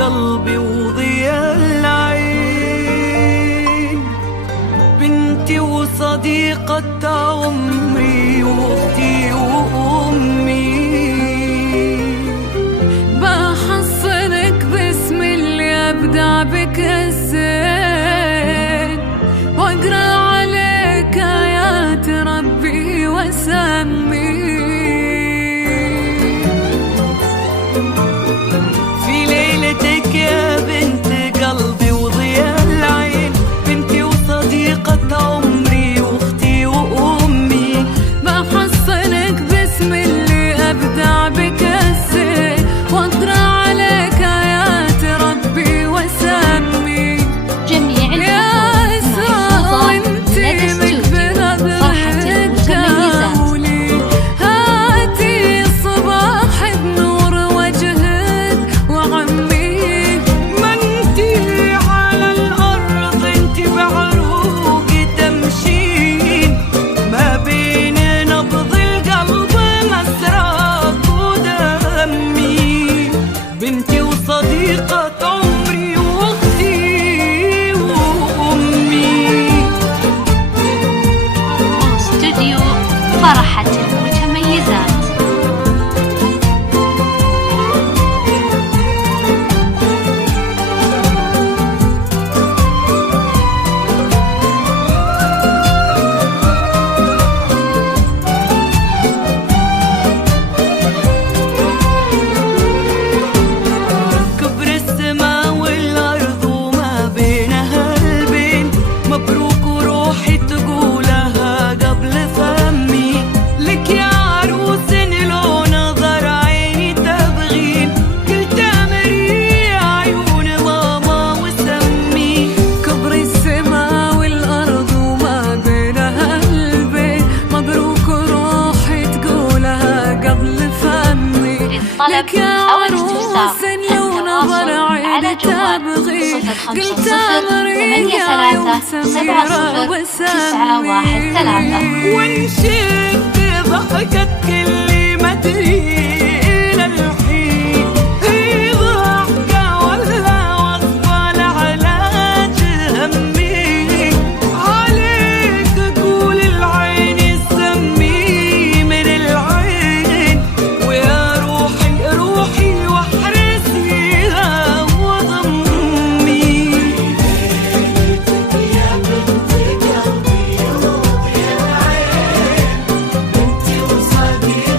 قلبي وضياء العين، بنتي وصديقة عمري واختي وامي. بحصنك باسم اللي ابدع بك الزين، واقرا عليك ايات ربي واسمي. يا بنت قلبي وضياء العين، بنتي وصديقة عمري واختي وامي. بحصنك باسم اللي ابدع بك الزين، واقرا عليك ايات ربي واسمي. جميع يا اسراء وانتي بنظرتك تقولي هاتي صباح النور وجهك وعمي. بنتي وصديقة عمري واختي وامي. استوديو فرحة المتميزات. لك يا عروس ونظر عيني تبغي، قلت امري يا يوم سميرة وسمي. وانشد ضحكتك اللي ما ادري الى الحين هي ضحكة ولا وصفة لعلاج همي. عليك قول العين السمي من العين، ويا روحي واحرسيها وضمي. يا بنت قلبي وضياء العين، بنتي وصديقة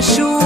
أشوف